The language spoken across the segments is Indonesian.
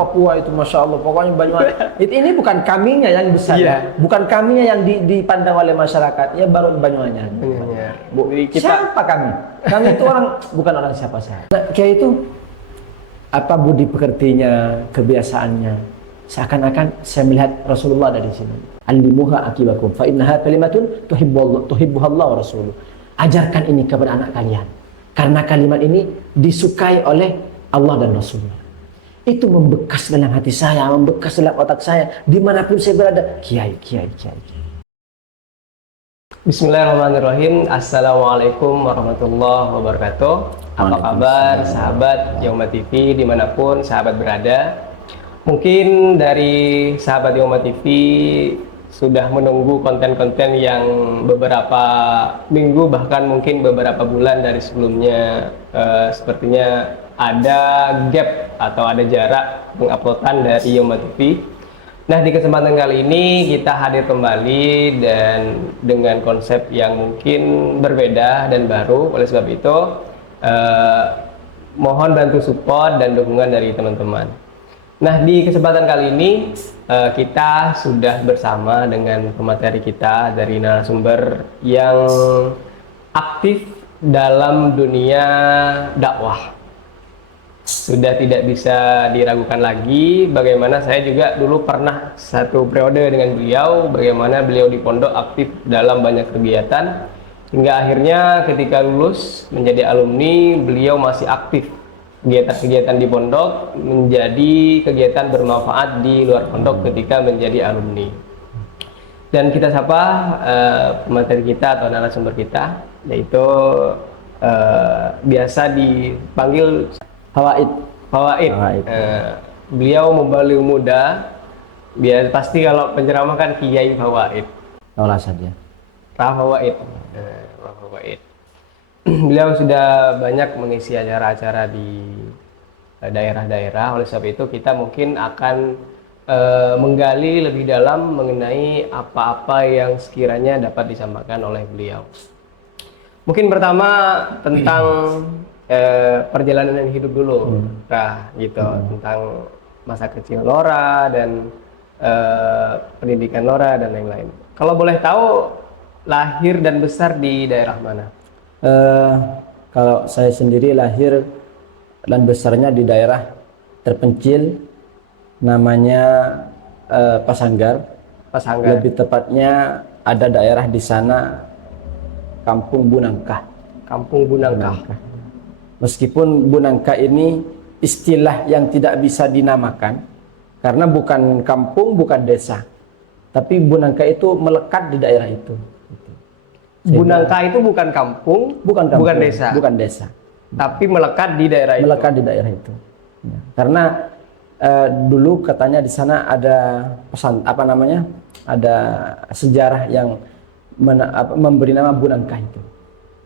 Papua itu masya Allah. Pokoknya Banyuwangi. Ini bukan kaminya yang besar, bukan kaminya yang dipandang oleh masyarakat. Ya baru Banyuwangi. Siapa kami? Kami itu bukan orang siapa-siapa. Nah, kayak itu apa budi pekertinya, kebiasaannya. Seakan-akan saya melihat Rasulullah ada di sini. Allimuha akibakum fa innaha kalimatun tuhibbuha Allah wa rasuluh. Ajarkan ini kepada anak kalian. Karena kalimat ini disukai oleh Allah dan Rasulnya. Itu membekas dalam hati saya, membekas dalam otak saya, dimanapun saya berada. Kiai. Bismillahirrahmanirrahim. Assalamualaikum warahmatullahi wabarakatuh. Apa kabar sahabat Yoma TV dimanapun sahabat berada? Mungkin dari sahabat Yoma TV sudah menunggu konten-konten yang beberapa minggu bahkan mungkin beberapa bulan dari sebelumnya. Sepertinya ada gap atau ada jarak penguploadan dari Yoma TV. Nah, di kesempatan kali ini kita hadir kembali dan dengan konsep yang mungkin berbeda dan baru. Oleh sebab itu mohon bantu support dan dukungan dari teman-teman. Nah, di kesempatan kali ini kita sudah bersama dengan pemateri kita dari narasumber yang aktif dalam dunia dakwah. Sudah tidak bisa diragukan lagi bagaimana saya juga dulu pernah satu periode dengan beliau, bagaimana beliau di pondok aktif dalam banyak kegiatan hingga akhirnya ketika lulus menjadi alumni beliau masih aktif kegiatan-kegiatan di pondok menjadi kegiatan bermanfaat di luar pondok ketika menjadi alumni. Dan kita sapa pemateri kita atau narasumber kita, yaitu biasa dipanggil Fawaid. Beliau membalik muda, pasti kalau penceramah kan Kiai Fawaid. Taulah saja. Fawaid. Beliau sudah banyak mengisi acara-acara di daerah-daerah. Oleh sebab itu kita mungkin akan menggali lebih dalam mengenai apa-apa yang sekiranya dapat disampaikan oleh beliau. Mungkin pertama tentang perjalanan hidup dulu, gitu, tentang masa kecil Nora dan pendidikan Nora dan lain-lain. Kalau boleh tahu lahir dan besar di daerah mana? Kalau saya sendiri lahir dan besarnya di daerah terpencil namanya Pasanggar. Lebih tepatnya ada daerah di sana Kampung Bunangkah. Meskipun Bunangkah ini istilah yang tidak bisa dinamakan karena bukan kampung, bukan desa. Tapi Bunangkah itu melekat di daerah itu. Bunangkah itu bukan kampung, bukan desa. Tapi melekat di daerah itu. Melekat di daerah itu. Ya. Karena dulu katanya di sana ada ada sejarah yang memberi nama Bunangkah itu.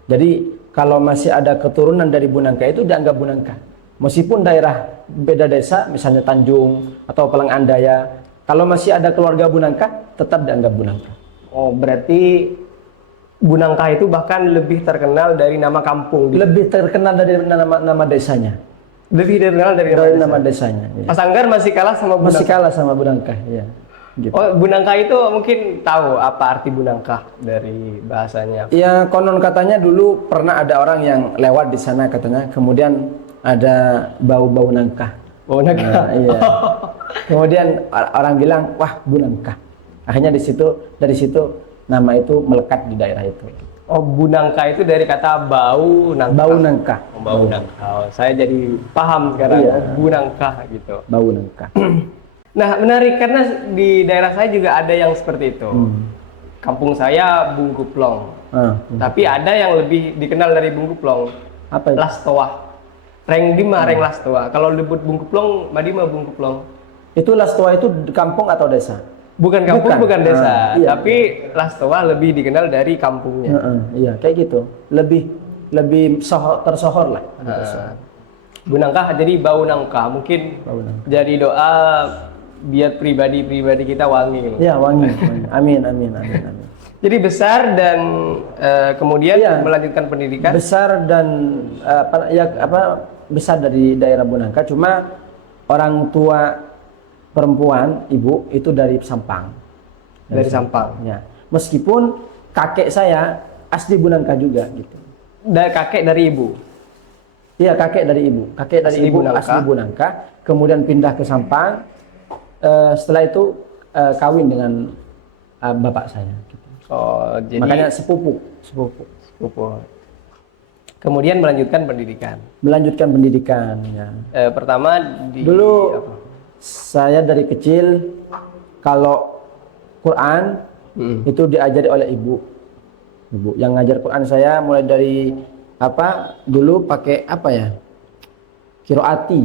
Jadi kalau masih ada keturunan dari Bunangkah itu dianggap Bunangkah. Meskipun daerah beda desa, misalnya Tanjung atau Pelangandaya, kalau masih ada keluarga Bunangkah tetap dianggap Bunangkah. Oh, berarti Bunangkah itu bahkan lebih terkenal dari nama kampung. Lebih terkenal dari nama desanya. Lebih terkenal dari nama desanya. Ya. Pasanggar masih kalah sama Bunangkah. Masih kalah sama Bunangkah, ya. Gitu. Oh, Bunangkah itu mungkin tahu apa arti Bunangkah dari bahasanya? Ya, konon katanya dulu pernah ada orang yang lewat di sana katanya, kemudian ada bau-bau nangkah. Bau nangkah. Iya. Kemudian orang bilang, "Wah, Bunangkah." Akhirnya dari situ nama itu melekat di daerah itu. Oh, Bunangkah itu dari kata bau nangkah. Bau nangkah. Oh, bau nangkah. Oh, saya jadi paham sekarang. Iya. Bunangkah gitu. Bau nangkah. Nah, menarik karena di daerah saya juga ada yang seperti itu. Kampung saya Bungkuplong. Tapi ada yang lebih dikenal dari Bungkuplong. Apa itu? Lastoa. Reng Dima, Reng Lastoa. Kalau disebut Bungkuplong, Madima Bungkuplong. Itu Lastoa itu kampung atau desa? Bukan kampung, bukan desa. Iya. Tapi Lastoa lebih dikenal dari kampungnya. Iya, kayak gitu. Lebih tersohor lah. Bunangkah jadi bau nangkah. Mungkin jadi doa biar pribadi kita wangi. Ya, wangi. Amin. Jadi besar dan kemudian melanjutkan pendidikan. Besar dan besar dari daerah Bunangkah. Cuma orang tua perempuan ibu itu dari Sampang. Dari Sampang. Ya. Meskipun kakek saya asli Bunangka juga gitu. Kakek dari ibu. Iya, kakek dari ibu. Kakek dari Asli ibu Bunangka. asli Bunangka, kemudian pindah ke Sampang. Setelah itu kawin dengan bapak saya. Gitu. Oh, jadi Makanya sepupu. sepupu. Kemudian melanjutkan pendidikan. Melanjutkan pendidikan. Ya. Pertama di Dulu apa? saya dari kecil kalau Quran itu diajari oleh ibu. Ibu yang ngajar Quran saya mulai dari apa? Dulu pakai apa ya? Qiraati.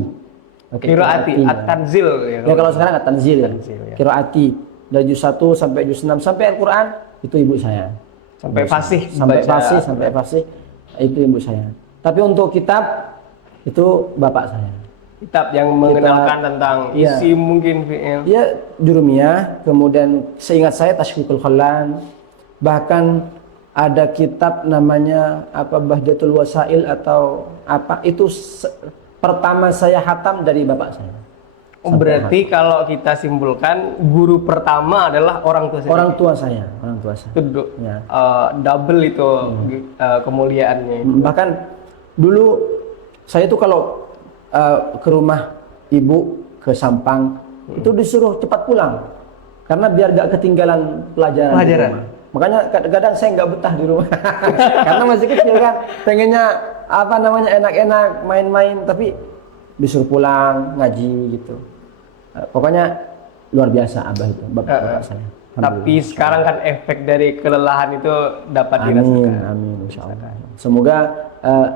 Qiraati, ya. at-tanzil ya. Ya kalau sekarang at-tanzil. Tanzil, ya. Qiraati dari juz 1 sampai juz 6 sampai Al-Quran itu ibu saya. Sampai fasih Sampai baca. fasih itu ibu saya. Tapi untuk kitab itu bapak saya. Kitab yang mengenalkan tentang Iya. isi mungkin fi'il. Ya, Jurumiyah, kemudian seingat saya Tashwiqul Khallan, bahkan ada kitab namanya apa Bahjatul Wasail atau apa itu pertama saya hatam dari bapak saya. Oh, berarti kalau kita simpulkan guru pertama adalah orang tua saya. Orang tua saya. Itu Ya. double itu kemuliaannya. Bahkan dulu saya itu kalau ke rumah ibu ke Sampang itu disuruh cepat pulang karena biar gak ketinggalan pelajaran. Di rumah. Makanya kadang-kadang saya nggak betah di rumah karena masih kecil kan, pengennya apa namanya enak-enak main-main, tapi disuruh pulang ngaji gitu. Pokoknya luar biasa abah itu bapak saya. Tapi sekarang kan efek dari kelelahan itu dapat dirasakan. Amin, insya Allah. Semoga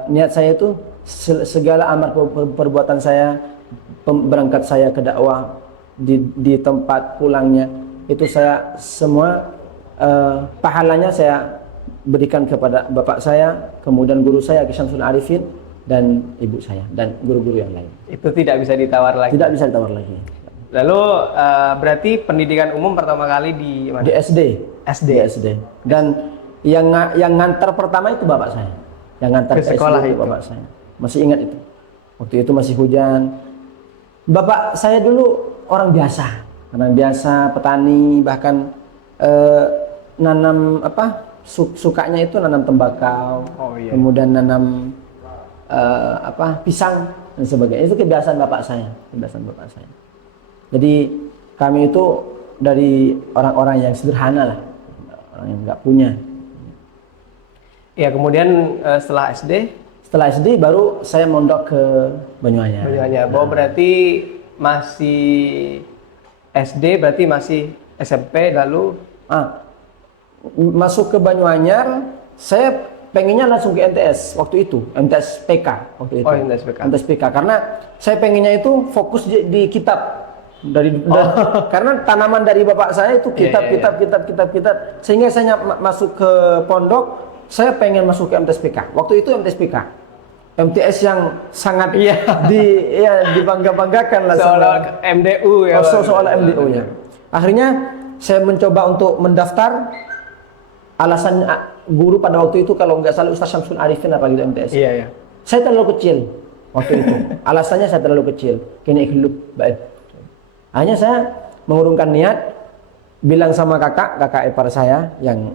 niat saya itu segala amal perbuatan saya, berangkat saya ke dakwah di tempat pulangnya itu saya semua pahalanya saya berikan kepada bapak saya, kemudian guru saya Syamsul Arifin dan ibu saya dan guru-guru yang lain. Itu tidak bisa ditawar lagi. Tidak bisa ditawar lagi. Lalu berarti pendidikan umum pertama kali di mana? Di SD. SD. Di SD. Dan yang ngantar pertama itu bapak saya. Yang ngantar Ke sekolah SD itu bapak saya. Masih ingat itu. Waktu itu masih hujan. Bapak saya dulu orang biasa, petani, bahkan nanam apa? Sukanya itu nanam tembakau. Oh, iya. Kemudian nanam pisang dan sebagainya. Itu kebiasaan bapak saya. Jadi kami itu dari orang-orang yang sederhana lah, orang yang nggak punya. Ya, kemudian setelah SD? Setelah SD baru saya mondok ke Banyuanyar. Oh, berarti masih SD, berarti masih SMP lalu? Masuk ke Banyuanyar, saya pengennya langsung ke MTS waktu itu, MTS PK waktu itu. Oh, MTS PK. MTS PK karena saya pengennya itu fokus di kitab. Karena tanaman dari bapak saya itu kitab, sehingga saya masuk ke pondok, saya pengen masuk ke MTS PK. Waktu itu MTS PK, MTS yang sangat dibangga-banggakan lah soal MDU ya. Soal MDU ya. Akhirnya saya mencoba untuk mendaftar. Alasan guru pada waktu itu kalau nggak salah Ustaz Syamsul Arifin apa gitu MTS. Iya. Saya terlalu kecil waktu itu. Alasannya saya terlalu kecil. Kini hidup baik. Hanya saya mengurungkan niat, bilang sama kakak ipar saya yang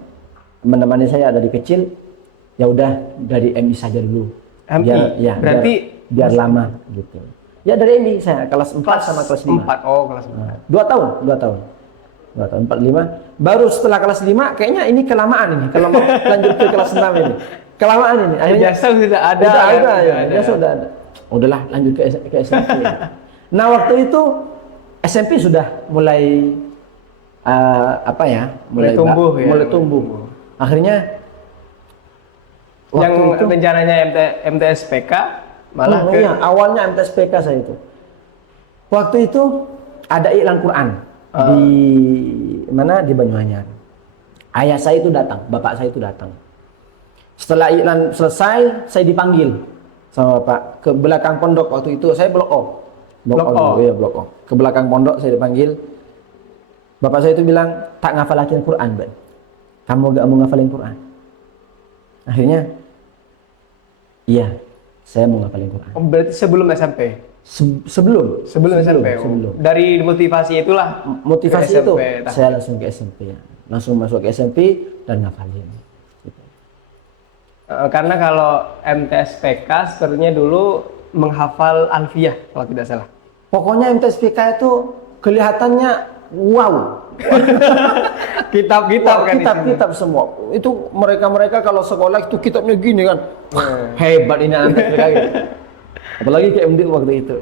menemani saya dari kecil, ya udah dari MI saja dulu. MI? Berarti biar lama gitu. Ya dari MI saya kelas 4 sama kelas 5. 4, oh kelas 4. 2 tahun. 4, 5. Baru setelah kelas 5, kayaknya ini kelamaan ini. Kalau mau lanjut ke kelas 6 ini. Kelamaan ini. Akhirnya Jasa sudah ada. Jasa sudah ada. Udahlah lanjut ke SMP. Nah waktu itu SMP sudah mulai mulai tumbuh. Akhirnya yang rencananya MTS PK malah awalnya MTS PK saya itu. Waktu itu ada iklan Quran di mana di Banyuanyar. Ayah saya itu datang, bapak saya itu datang. Setelah iklan selesai, saya dipanggil sama bapak ke belakang pondok. Waktu itu saya blok O. Blok O. Ke belakang pondok saya dipanggil. Bapak saya itu bilang, tak ngafalin Quran, Ben. Kamu gak mau ngafalin Quran? Akhirnya, iya, saya mau ngafalin Quran. Oh, berarti sebelum SMP? Sebelum SMP. sebelum. Dari motivasi itulah Motivasi ke itu SMP, saya langsung ke SMP ya. Langsung masuk ke SMP dan ngafalin. Gitu. Karena kalau MTSPK sepertinya dulu menghafal alfiyah kalau tidak salah. Pokoknya MTSPK itu kelihatannya wow. Kitab-kitab kan Kitab-kitab semua. Itu mereka kalau sekolah itu kitabnya gini kan. Hebat ini anak MTSPK gitu. Apalagi ke MD waktu itu.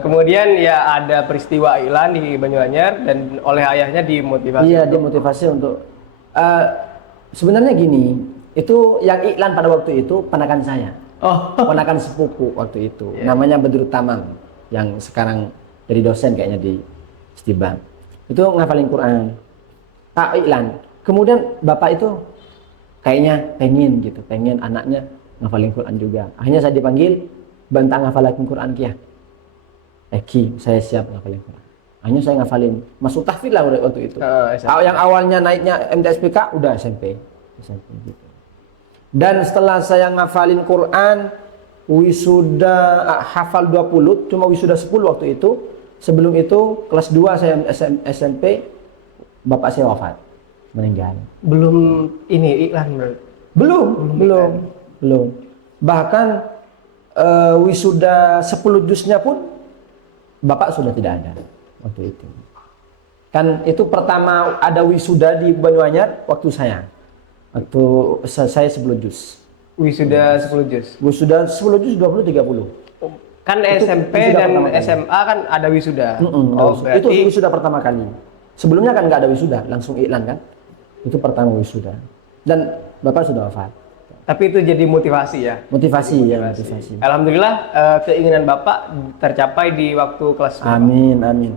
Kemudian ya ada peristiwa iklan di Banyuanyar dan oleh ayahnya dimotivasi. Iya, dimotivasi untuk sebenarnya gini, itu yang iklan pada waktu itu ponakan saya. Ponakan sepupu waktu itu. Yeah. Namanya Badrut Tamam yang sekarang jadi dosen kayaknya di Stiba. Itu ngafalin Quran. Tak iklan. Kemudian bapak itu kayaknya pengen anaknya ngafalin Quran juga. Akhirnya saya dipanggil, bantah ngafalin Quran Ki. Ki, saya siap ngafalin Quran. Akhirnya saya ngafalin. Masuk tahfidz lah waktu itu. Yang awalnya naiknya MTSPK udah SMP gitu. Dan setelah saya ngafalin Quran, wisuda hafal 20, cuma wisuda 10 waktu itu. Sebelum itu kelas 2 saya SMP, bapak saya wafat, meninggal. Belum ini iklan Belum. Bahkan wisuda 10 juznya pun bapak sudah tidak ada waktu itu. Kan itu pertama ada wisuda di Banyuanyar waktu saya. Waktu saya 10 juz. Wisuda 10 juz. Wisuda 10 juz 20 30. Kan Itu SMP wisuda dan pertama kali. SMA kan ada wisuda. Berarti itu wisuda pertama kali. Sebelumnya kan nggak ada wisuda, langsung iklan kan. Itu pertama wisuda. Dan bapak sudah wafat. Tapi itu jadi motivasi ya. Motivasi. Alhamdulillah keinginan Bapak tercapai di waktu kelas 2. Amin.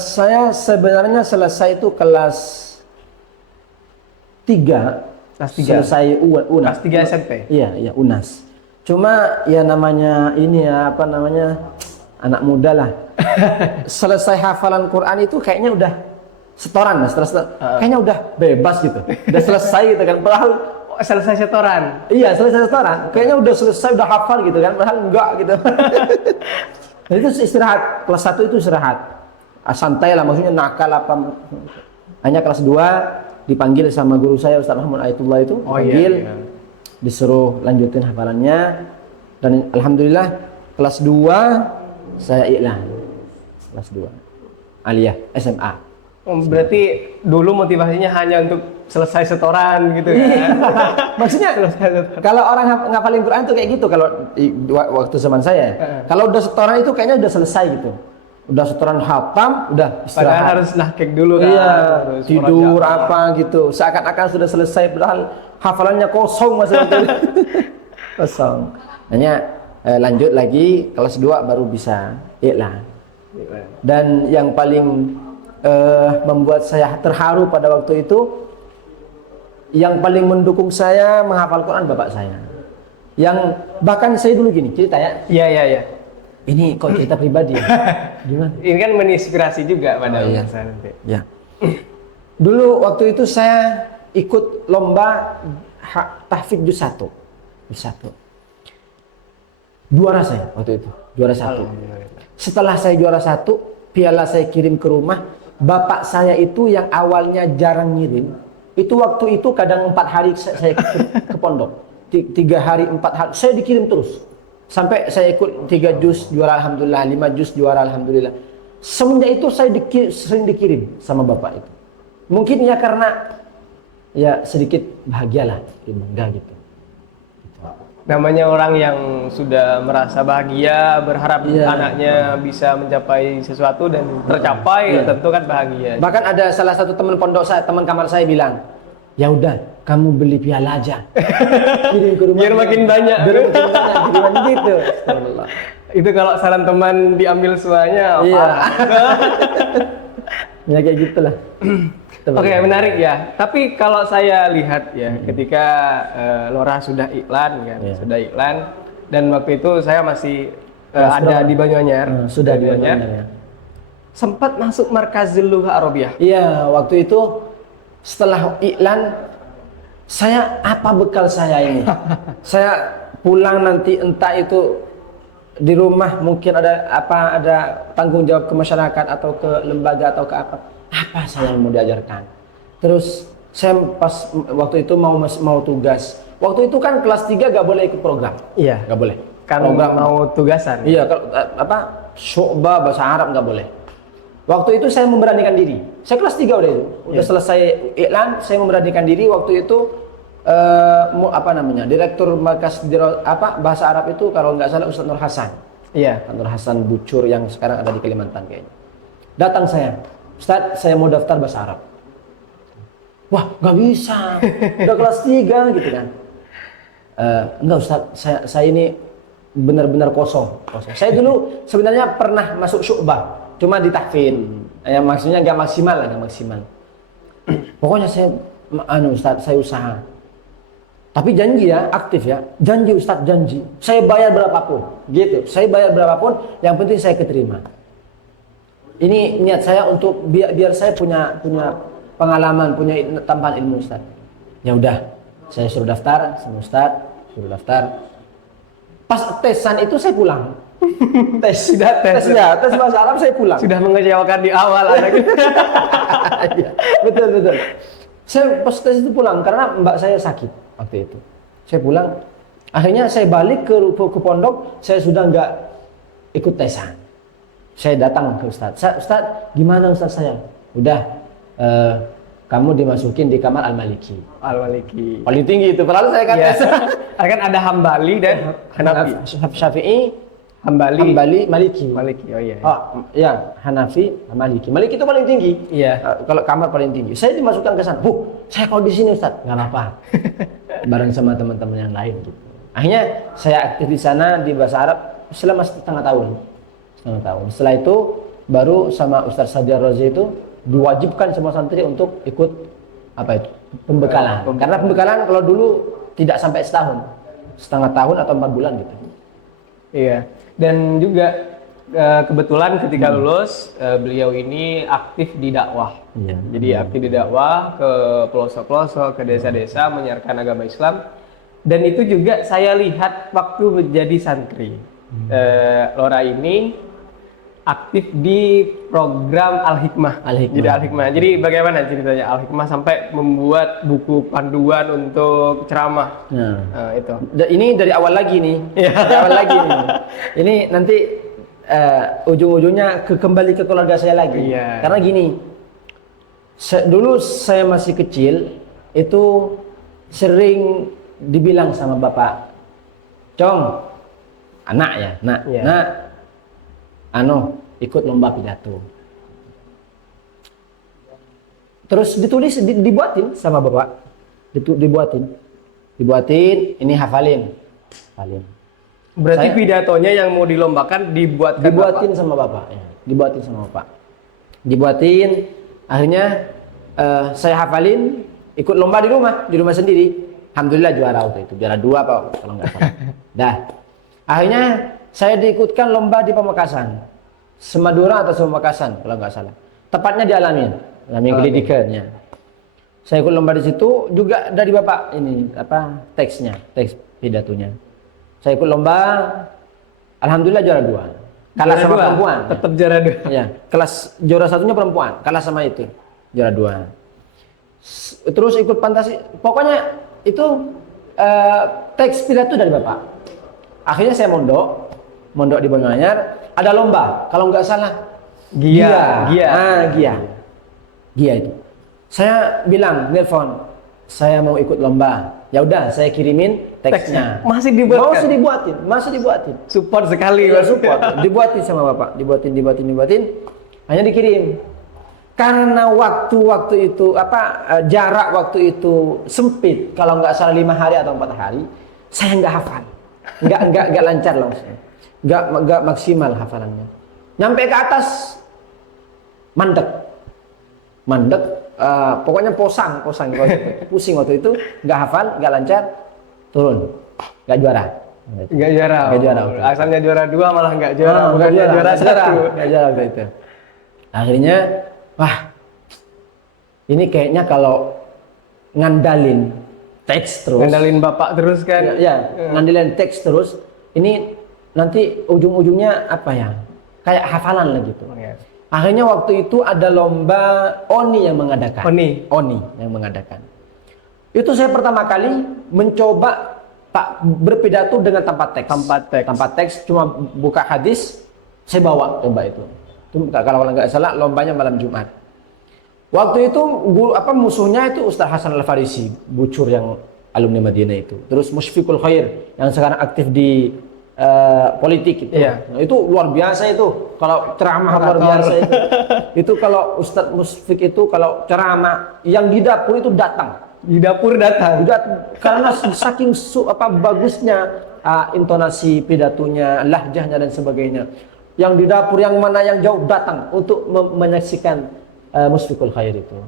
Saya sebenarnya selesai itu kelas 3. Kelas 3. Selesai UNAS. Kelas 3 SMP. Iya, UNAS. Cuma ya namanya ini ya anak muda lah. Selesai hafalan Quran itu kayaknya udah setoran lah, kayaknya udah bebas gitu. Udah selesai gitu kan. Padahal selesai setoran. Iya, selesai setoran. Kayaknya udah selesai, udah hafal gitu kan. Padahal enggak gitu. Nah, itu istirahat. Kelas 1 itu istirahat. Santai lah, maksudnya nakal apa. Hanya kelas 2 dipanggil sama guru saya Ustaz Muhammad Ayatullah itu. Dipanggil, disuruh lanjutin hafalannya. Dan alhamdulillah kelas 2 saya iklan. Kelas 2. Aliyah, SMA. Berarti dulu motivasinya hanya untuk selesai setoran gitu ya. Maksudnya kalau orang ngafalin Quran tuh kayak gitu kalau waktu zaman saya. Kalau udah setoran itu kayaknya udah selesai gitu. Udah setoran hatam, udah istirahat. Padahal harus nahkek dulu kan. Iya, tidur apa gitu. Seakan-akan sudah selesai padahal hafalannya kosong masa itu. Kosong. Hanya lanjut lagi kelas 2 baru bisa iklan. Dan yang paling membuat saya terharu pada waktu itu, yang paling mendukung saya menghafal Quran bapak saya. Yang bahkan saya dulu gini cerita ya. Iya. Ini kok cerita pribadi ya? Gimana? Ini kan menginspirasi juga pada saya nanti. Ya. Dulu waktu itu saya ikut lomba tahfidz juz 1. Juara saya waktu itu, juara 1. Setelah saya juara 1, piala saya kirim ke rumah. Bapak saya itu yang awalnya jarang ngirim, itu waktu itu kadang 4 hari saya ke pondok. 3 hari, 4 hari, saya dikirim terus. Sampai saya ikut 3 juz juara alhamdulillah, 5 juz juara alhamdulillah. Semenjak itu saya sering dikirim sama bapak itu. Mungkin ya karena ya sedikit bahagialah, bangga gitu. Namanya orang yang sudah merasa bahagia, berharap anaknya bisa mencapai sesuatu dan tercapai, tentu kan bahagia. Bahkan ada salah satu teman pondok saya, teman kamar saya bilang, ya udah, kamu beli piala aja, kirim ke rumah. Biar makin banyak. Kiriman gitu. Itu kalau saran teman diambil semuanya. Iya. Ya kayak gitulah. Oke, menarik ya. Tapi kalau saya lihat ya, ketika Lora sudah iklan kan, sudah iklan, dan waktu itu saya masih ada di Banyuanyar. Sudah di Banyuanyar. Ya. Sempat masuk Markazul Lugha Arabiyah. Iya, waktu itu setelah iklan, apa bekal saya ini? Saya pulang nanti entah itu di rumah mungkin ada tanggung jawab ke masyarakat atau ke lembaga atau ke apa saya yang mau diajarkan. Terus saya pas waktu itu mau tugas. Waktu itu kan kelas 3 gak boleh ikut program. Iya. Gak boleh. Kan Program mau tugasan. Iya, kalau syu'bah bahasa Arab nggak boleh. Waktu itu saya memberanikan diri. Saya kelas 3 udah itu. Udah selesai iklan, saya memberanikan diri waktu itu Direktur Markas bahasa Arab itu kalau nggak salah Ustadz Nur Hasan. Iya. Nur Hasan Bucur yang sekarang ada di Kalimantan kayaknya. Datang saya. Ustadz, saya mau daftar bahasa Arab. Wah, nggak bisa. Udah kelas 3 gitu kan. Enggak Ustadz, saya ini benar-benar kosong. Saya dulu sebenarnya pernah masuk syu'bah, cuma ditahfidz. Ya maksudnya nggak maksimal. Pokoknya saya Ustadz, saya usaha. Tapi janji ya, aktif ya. Janji Ustadz, janji. Saya bayar berapapun, gitu. Saya bayar berapapun, yang penting saya keterima. Ini niat saya untuk biar saya punya pengalaman, punya tambahan ilmu Ustadz. Ya udah, saya suruh daftar sama Ustadz, suruh daftar. Pas tesan itu saya pulang. tes bahasa Arab saya pulang. Sudah mengecewakan di awal anaknya. Ya, betul. Saya pas tes itu pulang karena mbak saya sakit waktu itu. Saya pulang. Akhirnya saya balik ke pondok. Saya sudah nggak ikut tesan. Saya datang ke Ustadz. Ustadz, gimana Ustadz saya? Udah, kamu dimasukin di kamar Al-Maliki. Al-Maliki. Paling tinggi itu. Padahal saya kan tes. Kan ada Hambali dan Hanafi. Syafi'i, Hambali, Maliki. Maliki. Oh iya. Oh, ya, Hanafi, Maliki. Maliki itu paling tinggi. Iya. Kalau kamar paling tinggi. Saya dimasukkan ke sana. Saya kalau di sini Ustaz, nggak apa-apa. Bareng sama teman-teman yang lain gitu. Akhirnya saya aktif di sana di bahasa Arab selama setengah tahun. Setelah itu baru sama Ustaz Sajar Rozi itu diwajibkan semua santri untuk ikut pembekalan. Karena pembekalan kalau dulu tidak sampai setengah tahun atau 4 bulan gitu. Iya. Dan juga kebetulan ketika lulus beliau ini aktif di dakwah. Iya. Jadi aktif di dakwah ke pelosok-pelosok, ke desa-desa menyiarkan agama Islam. Dan itu juga saya lihat waktu menjadi santri. Lora ini aktif di program Al-Hikmah. Jadi Al-Hikmah. Jadi bagaimana ceritanya Al-Hikmah sampai membuat buku panduan untuk ceramah? Itu. Ini dari awal lagi nih. Dari awal lagi nih. Ini nanti ujung-ujungnya kembali ke keluarga saya lagi. Iya. Karena gini, dulu saya masih kecil itu sering dibilang sama bapak, Cong, anak ya, nak, ikut lomba pidato. Terus ditulis, dibuatin sama bapak, dibuatin, ini hafalin. Berarti pidatonya yang mau dilombakan dibuatin sama bapak, ya. Dibuatin, akhirnya saya hafalin, ikut lomba di rumah sendiri. Alhamdulillah juara waktu itu, juara 2 kalau nggak salah. Dah, akhirnya saya diikutkan lomba di Pamekasan, Semadura atau Pamekasan kalau nggak salah. Tepatnya di Alamin Pendidikannya. Saya ikut lomba di situ juga dari bapak ini teks pidatonya. Saya ikut lomba, alhamdulillah juara 2. Kalah sama perempuan. Tetap juara 2. Ya, kelas juara 1-nya perempuan, kalah sama itu. Juara 2. Terus ikut fantasi. Pokoknya itu teks pidato dari bapak. Akhirnya saya mondok di Banyuanyar, ada lomba, kalau nggak salah Gia itu. Saya bilang, nelpon, saya mau ikut lomba. Ya udah, saya kirimin teksnya. Masih dibuatin. Support sekali. Ya, support. Dibuatin sama bapak, dibuatin. Hanya dikirim. Karena waktu itu jarak waktu itu sempit, kalau nggak salah 5 hari atau 4 hari, saya nggak hafal, nggak lancar langsung, nggak maksimal hafalannya. Nyampe ke atas, mandek, pokoknya posang, pusing waktu itu, nggak hafal, nggak lancar, turun, nggak juara. Asalnya juara 2 malah nggak juara, bukan juara 1. Nggak juara waktu itu. Akhirnya, wah, ini kayaknya kalau ngandalin teks terus. Ngandalin bapak terus kan? Ya, ngandalin teks terus. Ini nanti ujung-ujungnya apa ya? Kayak hafalan lah gitu. Ya. Akhirnya waktu itu ada lomba ONI yang mengadakan. ONI yang mengadakan. Itu saya pertama kali mencoba berpidato dengan tanpa teks. Tanpa teks, cuma buka hadis, saya bawa coba itu. Itu kalau nggak salah lombanya malam Jumat. Waktu itu musuhnya itu Ustaz Hasan Al-Farisi, bucur yang alumni Madinah itu. Terus Musyfiqul Khair yang sekarang aktif di politik itu. Iya. Nah, itu luar biasa itu. Kalau ceramah luar biasa itu. Itu kalau Ustaz Musyfiq itu kalau ceramah yang di dapur itu datang. Di dapur datang. Karena saking bagusnya intonasi pidatonya, lahjahnya dan sebagainya. Yang di dapur yang mana yang jauh datang untuk menyaksikan Musyfiqul Khair itu.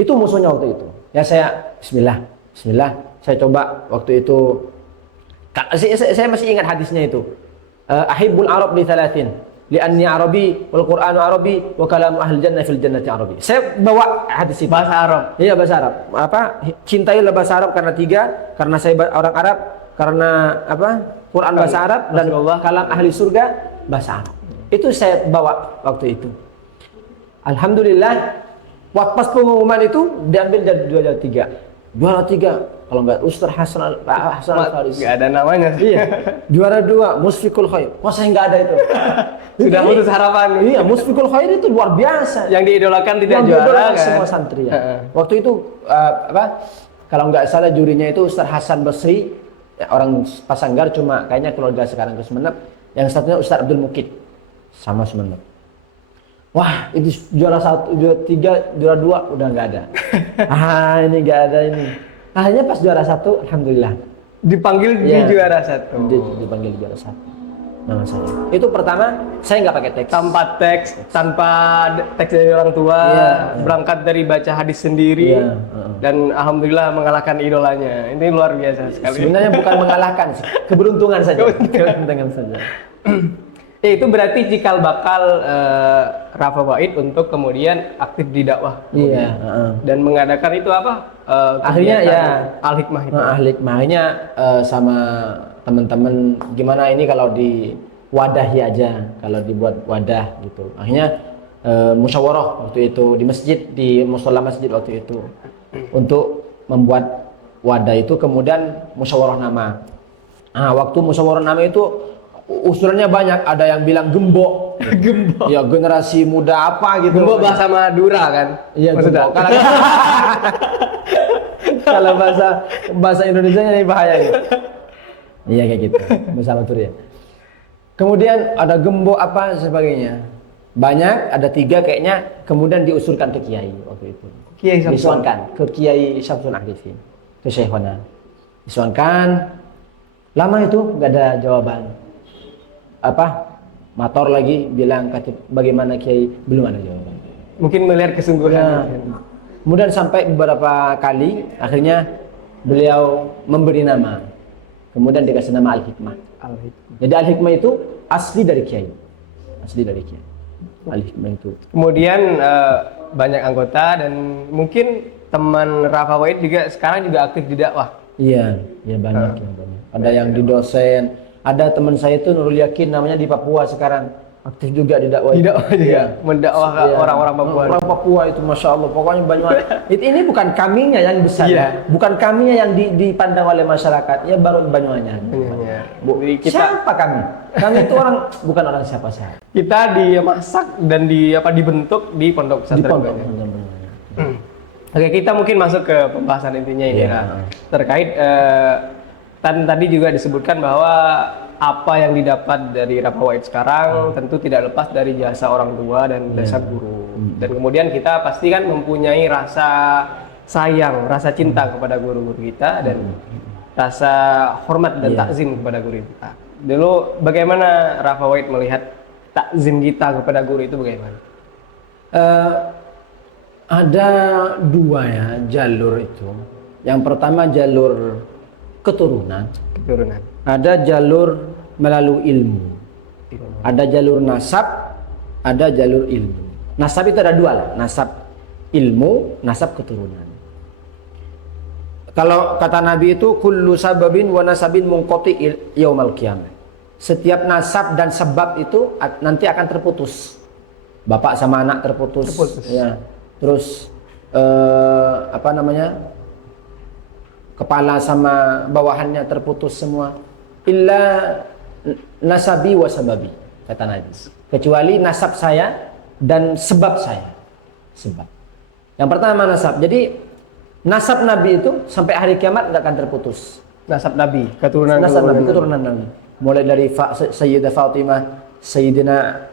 Itu musuhnya waktu itu. Ya saya bismillah, saya coba waktu itu. Saya masih ingat hadisnya itu. Ahibbul Arab li thalathin, li'anni Arabi wal Qur'anu Arabi wa kalamu ahli jannah fil jannati Arabi. Saya bawa hadis itu. Bahasa Arab. Iya, bahasa Arab. Cintailah bahasa Arab karena tiga, karena saya orang Arab, karena Quran bahasa Arab dan kalam ahli surga bahasa Arab. Itu saya bawa waktu itu. Alhamdulillah, pas pengumuman itu diambil dari juara tiga. Kalau nggak Ustaz Hasan Al-Farisi. Nggak ada namanya. Iya. Juara 2 Musyfiqul Khair. Kok saya nggak ada itu? Sudah putus harapan. Iya, Musyfiqul Khair itu luar biasa. Yang diidolakan tidak juara kan? Semua santri ya. Waktu itu kalau nggak salah jurinya itu Ustaz Hasan Basri, orang Pasanggar, cuma kayaknya keluarga sekarang ke Sumeneb. Yang satunya Ustaz Abdul Mukid, sama Sumeneb. Wah, itu juara 1, juara 3, juara 2 udah nggak ada. Ini nggak ada ini. Akhirnya pas juara 1, alhamdulillah dipanggil di juara 1. Dipanggil juara 1. Nama saya. Itu pertama saya nggak pakai teks. Tanpa teks dari orang tua, berangkat dari baca hadis sendiri, dan alhamdulillah mengalahkan idolanya. Ini luar biasa sekali. Sebenarnya bukan mengalahkan, keberuntungan saja. Keberuntungan saja. Itu berarti cikal bakal Rafa Wahid untuk kemudian aktif di dakwah. Iya. Dan mengadakan itu akhirnya ya Al-Hikmah itu. Al-Hikmah akhirnya sama teman-teman gimana ini kalau diwadahi aja, kalau dibuat wadah gitu. Akhirnya musyawarah waktu itu di masjid, di mushola masjid waktu itu untuk membuat wadah itu, kemudian musyawarah nama. Waktu musyawarah nama itu usulannya banyak, ada yang bilang gembok. Gembok. Ya generasi muda apa gitu. Gembok bahasa Madura kan? Iya, gembok. Kalau bahasa Indonesianya ini bahaya gitu. Iya kayak gitu. Bahasa Madura ya. Kemudian ada gembok apa sebagainya. Banyak, ada 3 kayaknya, kemudian diusulkan ke kiai waktu itu. Kiai Syamsul. Disuankan ke Kiai Syamsul Arifin, ke Syekhona. Disuankan. Lama itu nggak ada jawaban. Motor lagi bilang bagaimana Kiai, belum ada jawaban. Mungkin melihat kesungguhan. Kemudian sampai beberapa kali akhirnya beliau memberi nama. Kemudian dikasih nama Al-Hikmah. Jadi Al-Hikmah itu asli dari Kiai. Al-Hikmah itu. Kemudian banyak anggota dan mungkin teman Rafa Wahid juga sekarang juga aktif di dakwah. Iya, banyak. Ada yang di dosen. Ada teman saya itu Nurul Yakin namanya, di Papua sekarang aktif juga di dakwah. Di dakwah juga, mendakwah orang-orang Papua. Orang Papua itu masya Allah, pokoknya banyak. Ini bukan kaminya yang besar, bukan kaminya yang dipandang oleh masyarakat, ya baru Banyuanyar. Siapa kami? Kami itu orang, bukan orang siapa-siapa. Kita dimasak dan dibentuk di pondok pesantren. Oke, kita mungkin masuk ke pembahasan intinya ini terkait tadi juga disebutkan bahwa apa yang didapat dari Rafa Wahid sekarang tentu tidak lepas dari jasa orang tua dan jasa guru. Dan kemudian kita pasti kan mempunyai rasa sayang, rasa cinta kepada guru-guru kita dan rasa hormat dan takzim kepada guru kita. Dulu bagaimana Rafa Wahid melihat takzim kita kepada guru itu bagaimana? Ada 2 jalur itu. Yang pertama jalur keturunan. Ada jalur melalui ilmu. Ada jalur nasab, ada jalur ilmu. Nasab itu ada 2 lah, nasab ilmu, nasab keturunan. Kalau kata Nabi itu kullu sababin wa nasabin munqati yaumal qiyamah. setiap nasab dan sebab itu nanti akan terputus. Bapak sama anak terputus. Ya. Terus apa namanya? Kepala sama bawahannya terputus semua. Illa nasabi wa sababi, kata Nabi. Kecuali nasab saya dan sebab saya. Sebab. Yang pertama nasab. Jadi nasab Nabi itu sampai hari kiamat tidak akan terputus. Nasab Nabi, keturunan Nabi. Mulai dari Sayyidah Fatimah, Sayyidina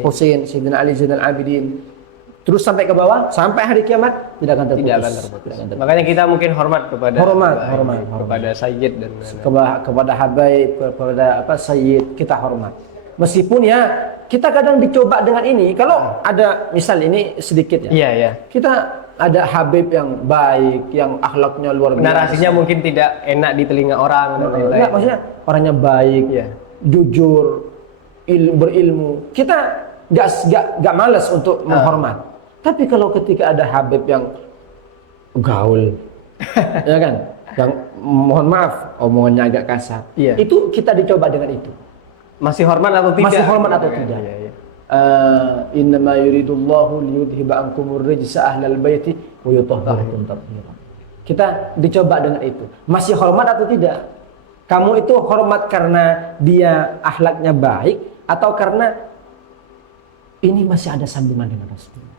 Husain, Sayyidina Ali Zainal Abidin, terus sampai ke bawah, sampai hari kiamat tidak akan terputus. Makanya kita mungkin hormat kepada kepada Sayyid dan kepada Habaib, kepada Sayyid, kita hormat. Meskipun ya kita kadang dicoba dengan ini. Kalau ada misal ini sedikit ya. Iya. Kita ada Habib yang baik, yang akhlaknya luar biasa. Narasinya mungkin tidak enak di telinga orang dan lain-lain. Enggak, maksudnya orangnya baik, jujur, berilmu. Kita nggak malas untuk menghormat. Tapi kalau ketika ada Habib yang gaul, ya kan, yang mohon maaf omongannya agak kasar, itu kita dicoba dengan itu. Masih hormat atau tidak? Masih hormat atau tidak? Innama yuridullahu liyudhiba ankumur rijsa ahlal baiti wa yutahhirakum tathira. Kita dicoba dengan itu. Masih hormat atau tidak? Kamu itu hormat karena dia akhlaknya baik atau karena ini masih ada sambungan dengan Rasulullah?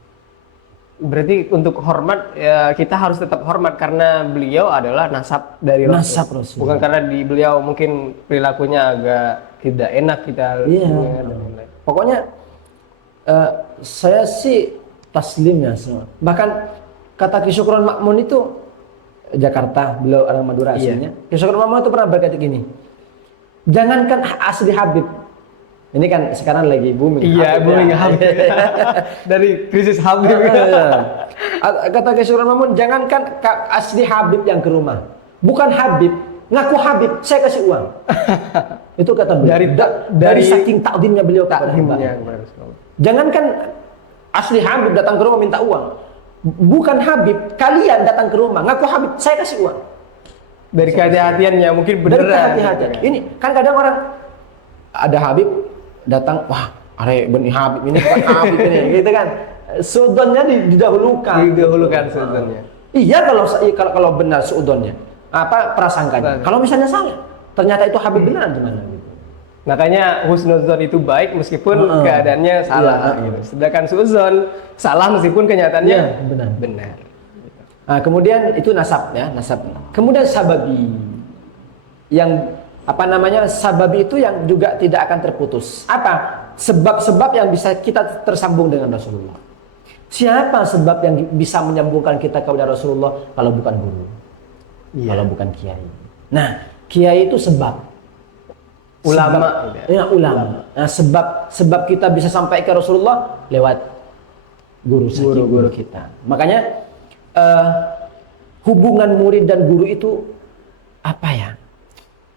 Berarti untuk hormat ya, kita harus tetap hormat karena beliau adalah nasab dari Rasul. Nasab Rasul. Bukan karena di beliau mungkin perilakunya agak tidak enak kita. Pokoknya saya sih taslimnya semua. Bahkan kata Ki Syukron Makmun itu Jakarta, beliau orang Madura aslinya. Ki Syukron Makmun itu pernah berkata gini, jangankan asli Habib. Ini kan sekarang lagi booming. Iya, booming Habib. Dari krisis Habib. Kata Ki Syukron Makmun, jangankan asli Habib yang ke rumah. Bukan Habib, ngaku Habib, saya kasih uang. Itu kata beliau. Dari saking takdimnya beliau kepada hamba. Jangankan asli Habib datang ke rumah minta uang. Bukan Habib, kalian datang ke rumah ngaku Habib, saya kasih uang. Dari kehati-hatiannya mungkin beneran. Dari kehati-hatian. Ini kan kadang orang ada Habib datang, wah, are benih Habib ini bukan Habib ini, gitu kan. Suudonnya didahulukan suudonnya. Iya kalau benar suudonnya. Apa prasangkanya? Kalau misalnya salah, ternyata itu Habib beneran gimana gitu. Makanya husnuzon itu baik meskipun keadaannya salah gitu. Sedangkan suudzon salah meskipun kenyataannya benar. Nah, kemudian itu nasab ya, nasab. Kemudian sababi. Yang sababi itu yang juga tidak akan terputus. Apa? Sebab-sebab yang bisa kita tersambung dengan Rasulullah. Siapa sebab yang bisa menyambungkan kita kepada Rasulullah kalau bukan guru? Kalau bukan kiai. Nah, kiai itu sebab. Ulama. Ulama. Nah, sebab kita bisa sampai ke Rasulullah lewat guru kita. Makanya hubungan murid dan guru itu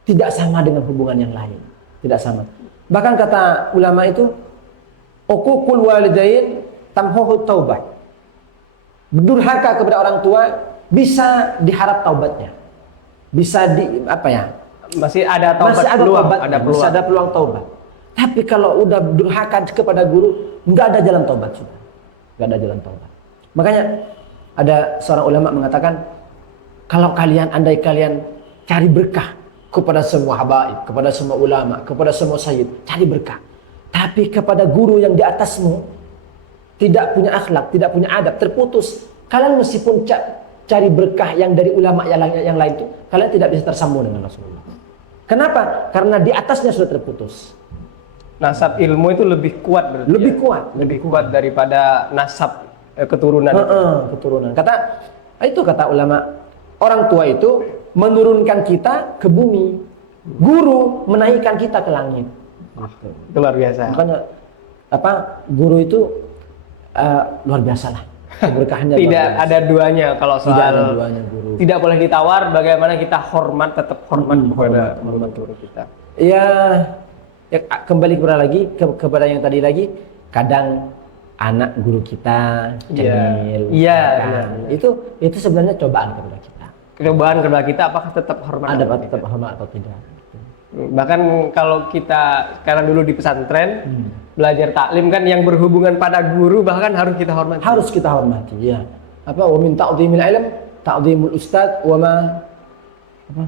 tidak sama dengan hubungan yang lain. Tidak sama. Bahkan kata ulama itu, uququl walidain tamhuhu taubah. Berdurhaka kepada orang tua bisa diharap taubatnya. Bisa masih ada peluang taubat. Tapi kalau udah durhaka kepada guru, nggak ada jalan taubat sudah. Nggak ada jalan taubat. Makanya ada seorang ulama mengatakan, kalau andai kalian cari berkah kepada semua habaib, kepada semua ulama, kepada semua sayyid, cari berkah. Tapi kepada guru yang di atasmu tidak punya akhlak, tidak punya adab, terputus. Kalian meskipun cari berkah yang dari ulama yang lain itu, kalian tidak bisa tersambung dengan Rasulullah. Kenapa? Karena di atasnya sudah terputus. Nasab ilmu itu lebih kuat berarti. Lebih kuat daripada nasab keturunan. Keturunan. Kata ulama, orang tua itu menurunkan kita ke bumi. Guru menaikkan kita ke langit. Itu luar biasa. Makanya guru itu luar biasa lah. Keberkahannya tidak ada duanya kalau soal guru. Tidak boleh ditawar. Bagaimana kita tetap hormat kepada guru kita. Ya kembali kepada yang tadi lagi. Kadang anak guru kita cemil. Itu sebenarnya cobaan kepada kita. Cobaan kepada kita apakah tetap hormat? Tetap hormat atau tidak. Bahkan kalau kita sekarang dulu di pesantren belajar taklim kan yang berhubungan pada guru bahkan harus kita hormati. Harus kita hormati, ya. Apa wa min ta'dhimil ilm ta'dhimul ustad wa ma apa?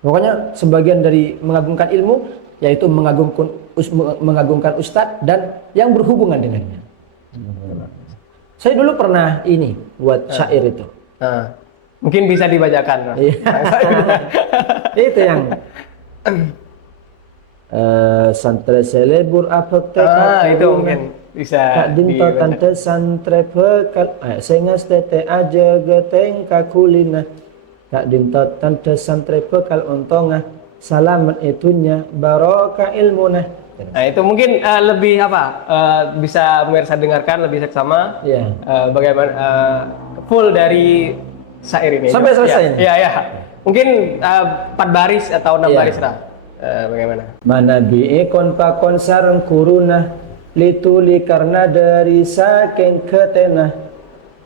Pokoknya sebagian dari mengagungkan ilmu yaitu mengagungkan ustad dan yang berhubungan dengannya. Saya dulu pernah ini buat syair itu. Mungkin bisa dibacakan. Itu yang santre selebur aptek itu mungkin bisa kak dinto tante santre bekal sengas tete aja geteng kakulina kak dinto tante santre bekal ontongah salaman itunya barokah ilmunah. Nah itu mungkin lebih bisa pemirsa dengarkan lebih seksama bagaimana full dari syair ini sampai selesai. Ya. Mungkin 4 baris atau 6 baris lah. Bagaimana? Mana biikon pakon sareng kuruna lituli karena dari saking ketenah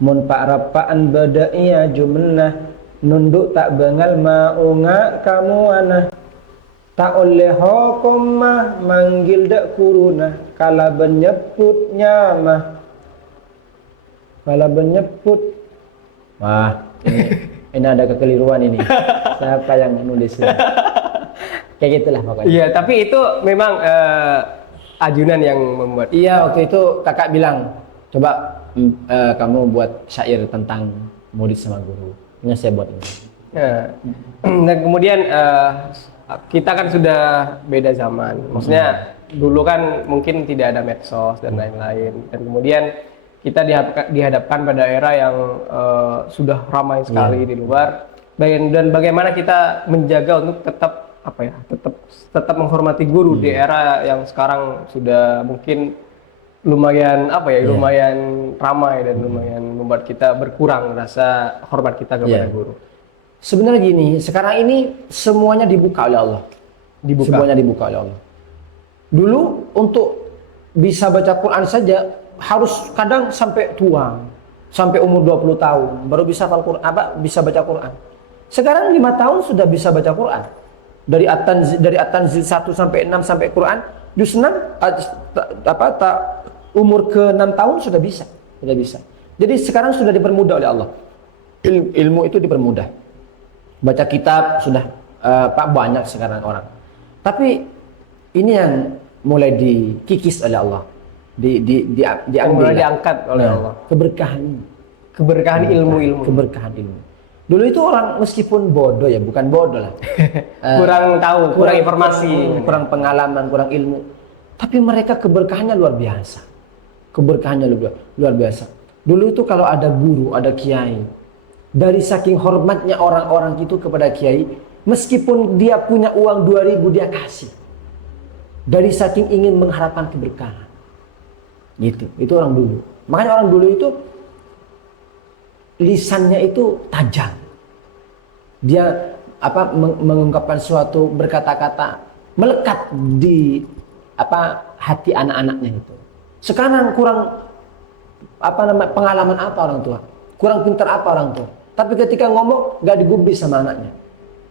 mun pak rapaan beda iya jumenah nunduk tak bengal maunga kamu anah tak oleh hukum mah manggil dak kuruna kala benyebutnya mah kala benyebut wah ini ada kekeliruan ini siapa yang nulis ini? Kayak gitulah pokoknya. Iya, tapi itu memang Ajunan yang membuat. Iya, waktu itu kakak bilang, coba kamu buat syair tentang murid sama guru. Ini saya buat ini. Dan kemudian kita kan sudah beda zaman. Maksudnya dulu kan mungkin tidak ada medsos dan lain-lain. Dan kemudian kita dihadapkan pada era yang sudah ramai sekali di luar. Dan bagaimana kita menjaga untuk tetap tetap menghormati guru di era yang sekarang sudah mungkin lumayan lumayan ramai dan lumayan membuat kita berkurang rasa hormat kita kepada guru. Sebenarnya gini, sekarang ini semuanya dibuka oleh Allah. Semuanya dibuka oleh Allah. Dulu untuk bisa baca Quran saja harus kadang sampai tua, sampai umur 20 tahun baru bisa hafal Quran, bisa baca Quran. Sekarang 5 tahun sudah bisa baca Quran. Dari At-Tanzil 1 sampai 6 sampai Quran, juz 6 umur ke 6 tahun sudah bisa. Jadi sekarang sudah dipermudah oleh Allah. Ilmu itu dipermudah. Baca kitab sudah banyak sekarang orang. Tapi ini yang mulai dikikis oleh Allah. Diambil, mulai diangkat oleh Allah. Keberkahan ilmu. Keberkahan ilmu. Dulu itu orang meskipun bodoh ya, bukan bodoh lah. Kurang tahu, kurang informasi, kurang pengalaman, kurang ilmu. Tapi mereka keberkahannya luar biasa. Keberkahannya luar biasa. Dulu itu kalau ada guru, ada kiai, dari saking hormatnya orang-orang itu kepada kiai, meskipun dia punya uang 2.000 dia kasih. Dari saking ingin mengharapkan keberkahan. Gitu. Itu orang dulu. Makanya orang dulu itu lisannya itu tajam. Dia mengungkapkan suatu berkata-kata melekat di hati anak-anaknya itu. Sekarang kurang pengalaman orang tua, kurang pintar orang tua. Tapi ketika ngomong nggak digubris sama anaknya,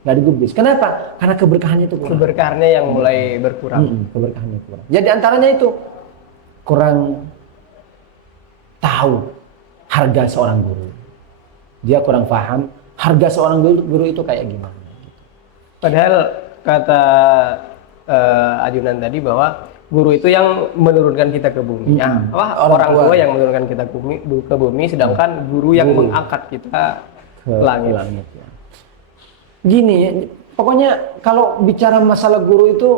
nggak digubris. Kenapa? Karena keberkahannya itu kurang. Keberkahannya yang mulai berkurang. Keberkahannya kurang. Jadi antaranya itu kurang tahu harga seorang guru. Dia kurang paham harga seorang guru itu kayak gimana. Padahal kata Ajunan tadi bahwa guru itu yang menurunkan kita ke bumi. Orang tua yang menurunkan kita ke bumi, sedangkan guru yang mengangkat kita ke langit. Gini, pokoknya kalau bicara masalah guru itu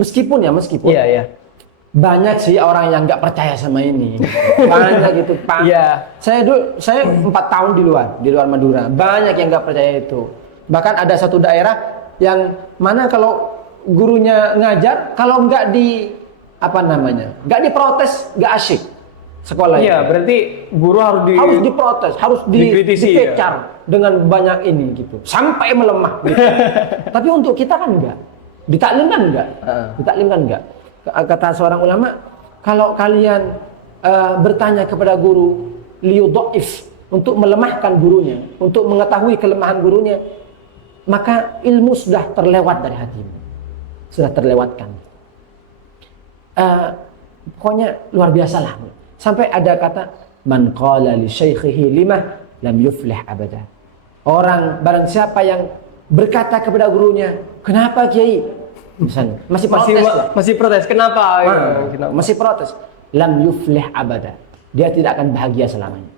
meskipun iya. Banyak sih orang yang nggak percaya sama ini. Banyak gitu. Iya. Saya 4 tahun di luar Madura. Banyak yang nggak percaya itu. Bahkan ada satu daerah yang mana kalau gurunya ngajar, kalau nggak nggak diprotes, nggak asyik sekolah. Iya, berarti guru harus diprotes, harus dikecar dengan banyak ini gitu, sampai melemah. Gitu. Tapi untuk kita kan nggak, ditaklimkan nggak. Kata seorang ulama, kalau kalian bertanya kepada guru liyudhaif, untuk melemahkan gurunya, untuk mengetahui kelemahan gurunya, maka ilmu sudah terlewat dari hatimu. sudah terlewatkan. Pokoknya luar biasa lah. Sampai ada kata man qala li syaikhihi lima lam yuflih abada. Orang barang siapa yang berkata kepada gurunya, kenapa Kiai? Misalnya, masih protes. Kenapa? Masih protes. Lam yuflih abada. Dia tidak akan bahagia selamanya.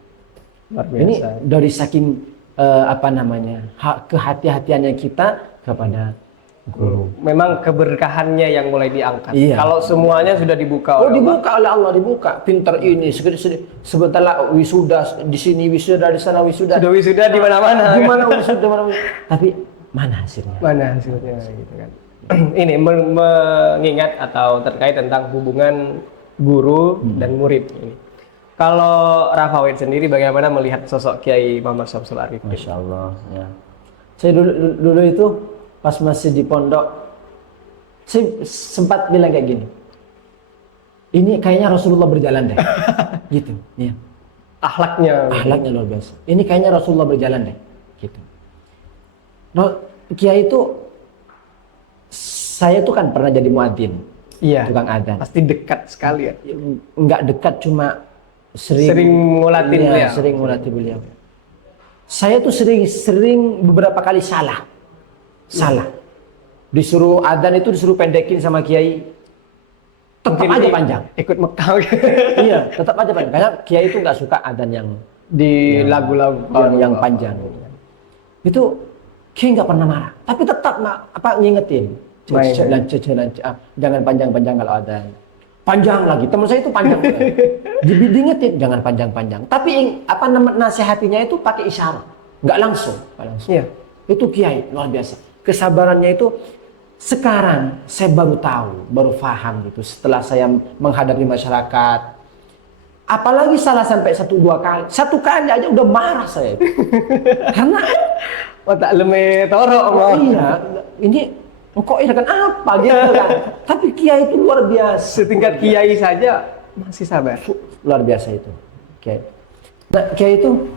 Ini dari saking kehati-hatiannya kita kepada guru. Memang keberkahannya yang mulai diangkat. Iya. Kalau semuanya sudah dibuka oleh dibuka oleh Allah, dibuka. Pinter ini, sebentar lah wisuda di sini, wisuda di sana, wisuda. Sudah wisuda di mana-mana. Di mana wisuda, mana. Tapi mana hasilnya? Mana hasilnya gitu kan. Ini mengingat atau terkait tentang hubungan guru dan murid ini. Kalau Rafawid sendiri bagaimana melihat sosok Kiai Muhammad Syamsul Arifin? Masya Allah. Ya. Saya dulu itu pas masih di pondok, saya sempat bilang kayak gini. Ini kayaknya Rasulullah berjalan deh, gitu. Ya. Akhlaknya luar biasa. Ini kayaknya Rasulullah berjalan deh, gitu. Kiai itu, saya tuh kan pernah jadi muadzin, tukang adzan. Pasti dekat sekali ya. Enggak dekat, cuma sering ngulatin beliau. Saya tuh sering beberapa kali salah. Disuruh adzan itu disuruh pendekin sama Kiai, tetap aja panjang. Ikut Mekah. Iya, tetap aja panjang. Karena Kiai itu nggak suka adzan yang di lagu-lagu yang panjang. Itu Kiai nggak pernah marah, tapi tetap ngingetin. Jangan panjang-panjang kalau adzan. Panjang lagi, teman saya itu panjang. Diingetin jangan panjang-panjang. Tapi nasihatinya itu pakai isyarat, nggak langsung. Iya. Itu Kiai luar biasa. Kesabarannya itu sekarang saya baru paham gitu setelah saya menghadapi masyarakat. Apalagi salah sampai 1-2 kali. 1 kali aja udah marah saya. Karena tak leme toro. Iya, ini kok ini kan apa gitu kan. Tapi Kiai itu luar biasa. Setingkat Kiai saja masih sabar. Luar biasa itu. Kiai. Nah, Kiai itu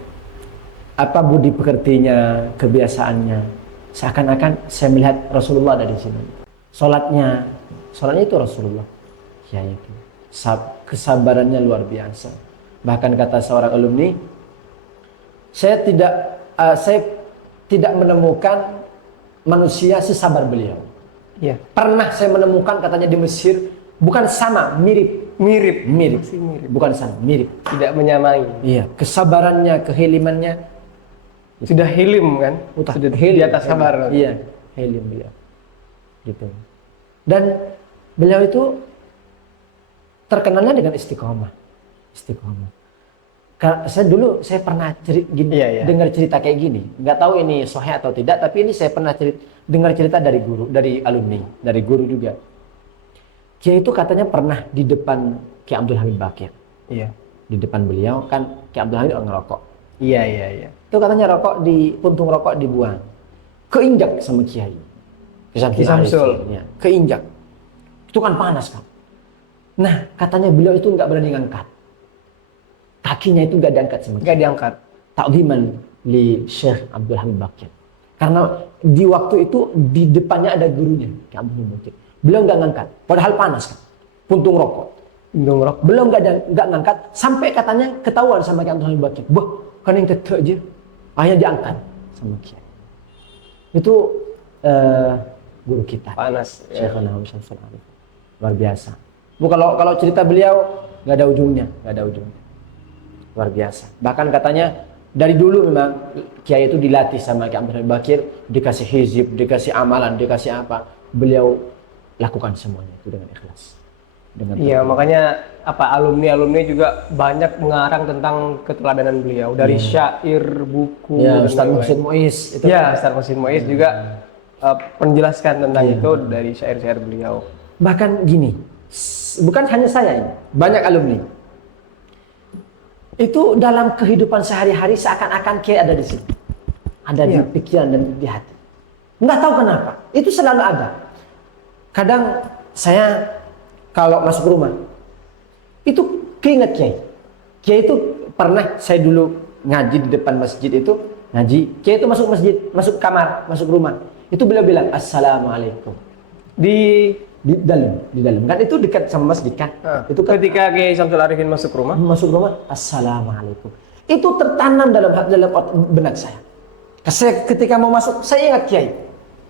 apa budi pekertinya, kebiasaannya. Seakan-akan saya melihat Rasulullah ada di sini. Sholatnya itu Rasulullah. Kiai itu. Kesabarannya luar biasa. Bahkan kata seorang alumni, saya tidak menemukan manusia sesabar beliau. Ya. Pernah saya menemukan katanya di Mesir, bukan sama, mirip. Bukan sama, mirip. Tidak menyamai. Iya, kesabarannya, kehilimannya. Sudah hilim kan? Sudah di atas sabar. Iya, hilim beliau. Gitu. Dan beliau itu terkenalnya dengan istiqomah. Saya pernah dengar cerita kayak gini. Nggak tahu ini sahih atau tidak, tapi ini saya pernah dengar cerita dari alumni, dari guru juga. Kiai itu katanya pernah di depan Kiai Abdul Hamid Baqir. Iya. Di depan beliau kan Kiai Abdul Hamid ngerokok. Iya. Itu katanya puntung rokok dibuang. Keinjak sama Kiai. Kiai Syamsul. Ya, keinjak. Itu kan panas kan. Nah, katanya beliau itu nggak berani ngangkat. Kakinya itu nggak diangkat sama Kiai. Nggak diangkat. Ta'ziman li Syekh Abdul Hamid Baqir. Karena di waktu itu di depannya ada gurunya, Kiai Abdul Hamid Baqir. Beliau nggak ngangkat. Padahal panas kan. Puntung rokok. Beliau nggak ngangkat sampai katanya ketahuan sama Kiai Abdul Hamid Baqir. Kan yang tetap aja, akhirnya diangkat sama Kiai. Itu guru kita. Panas. Syekh Muhammad Syamsul Arifin. Luar biasa. Kalau cerita beliau nggak ada ujungnya. Luar biasa. Bahkan katanya dari dulu memang Kiai itu dilatih sama Kiai Abdul Hamid Baqir, dikasih hizib, dikasih amalan, dikasih apa. Beliau lakukan semuanya itu dengan ikhlas. Iya, makanya alumni juga banyak mengarang tentang keteladanan beliau dari syair, buku. Ya, Ustaz Muhsin Muiz itu. Ya, Ustaz Muhsin Muiz juga menjelaskan tentang itu dari syair-syair beliau. Bahkan gini, bukan hanya saya ini, banyak alumni. Itu dalam kehidupan sehari-hari seakan-akan Kiai ada di sini. Ada di pikiran dan di hati. Nggak tahu kenapa, itu selalu ada. Kadang saya kalau masuk rumah, itu keinget Kiai. Kiai itu pernah saya dulu ngaji di depan masjid itu, ngaji. Kiai itu masuk masjid, masuk kamar, masuk rumah. Itu beliau bilang, Assalamualaikum. di dalam kan itu dekat sama masjid kan. Itu kan ketika Kiai Syamsul Arifin masuk rumah, assalamualaikum. Itu tertanam dalam benak saya. Ketika mau masuk, saya ingat Kiai.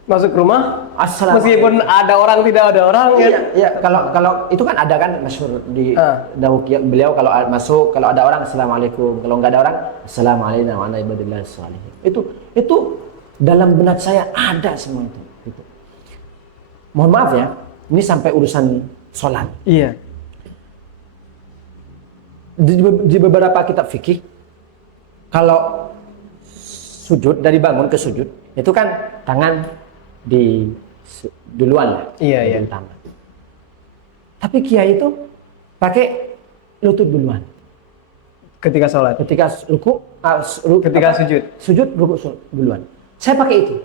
masuk rumah, Assalamualaikum. meskipun ada orang tidak ada orang, Iya, kalau itu kan ada kan masyhur di dawuh beliau kalau masuk, kalau ada orang assalamualaikum, kalau nggak ada orang assalamualaikum wa ala ibadillah sholihin. Itu dalam benak saya ada semua itu. Gitu. Mohon maaf ya, ini sampai urusan sholat. Iya. Di beberapa kitab fikih, kalau sujud dari bangun ke sujud itu kan tangan di duluan lah. Iya. Utama. Tapi Kiai itu pakai lutut duluan. Ketika sholat, Ketika ruku, ketika sujud ruku duluan. Saya pakai itu.